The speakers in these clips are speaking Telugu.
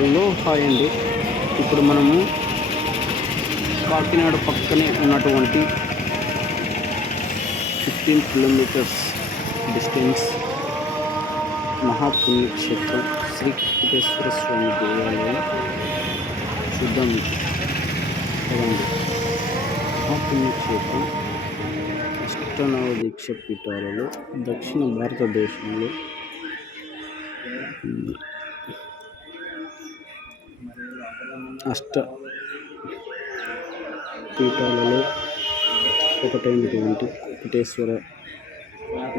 హలో హాయ్ అండి. ఇప్పుడు మనము కాకినాడ పక్కనే ఉన్నటువంటి 15 కిలోమీటర్స్ డిస్టెన్స్ మహాపుణ్యక్షేత్రం శ్రీ వెంకటేశ్వర స్వామి దేవాలయం చూద్దాం. కదండి, మహాపుణ్యక్షేత్రం అష్టనవదీక్ష పీఠాలలో దక్షిణ భారతదేశంలో అష్ట పీఠాలలో ఒకటైనటువంటి వెంకటేశ్వర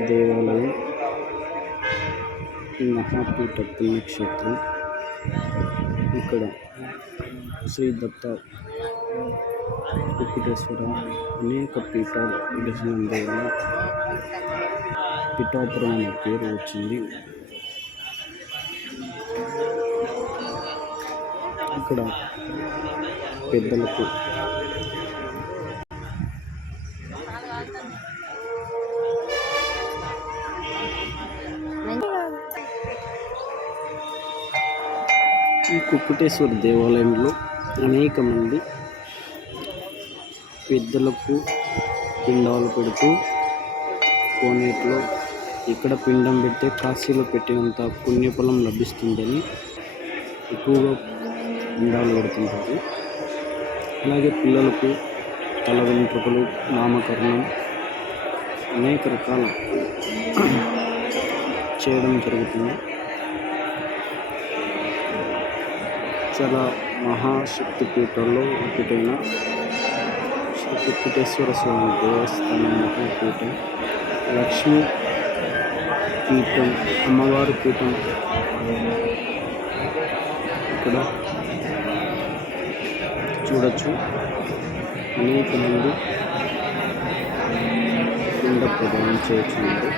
దేవాలయం మహాపీఠ పుణ్యక్షేత్రం. ఇక్కడ శ్రీ దత్త వెంకటేశ్వర అనేక పీఠాలు వెలిసినందువల్ల పిఠాపురం అనే పేరు వచ్చింది. ఇక్కడ పెద్దలకు ఈ వెంకటేశ్వర దేవాలయంలో అనేక మంది పెద్దలకు పిండాలు పెడుతూ కోనేటిలో ఇక్కడ పిండం పెడితే కాశీలో పెట్టినంత పుణ్యఫలం లభిస్తుందని ఎక్కువగా పిండాలు పెడుతుంటారు. అలాగే పిల్లలకు తల వెంట్రుకలు, నామకరణం అనేక రకాల చేయడం జరుగుతుంది. చాలా మహాశక్తి పీఠాల్లో ఒకటైన శ్రీ వెంకటేశ్వర స్వామి దేవస్థానం మహాపీఠం, లక్ష్మీ పీఠం, అమ్మవారి పీఠం. ఇక్కడ చూడొచ్చు, అనేక మంది పిండ ప్రదానం చేస్తున్నారు.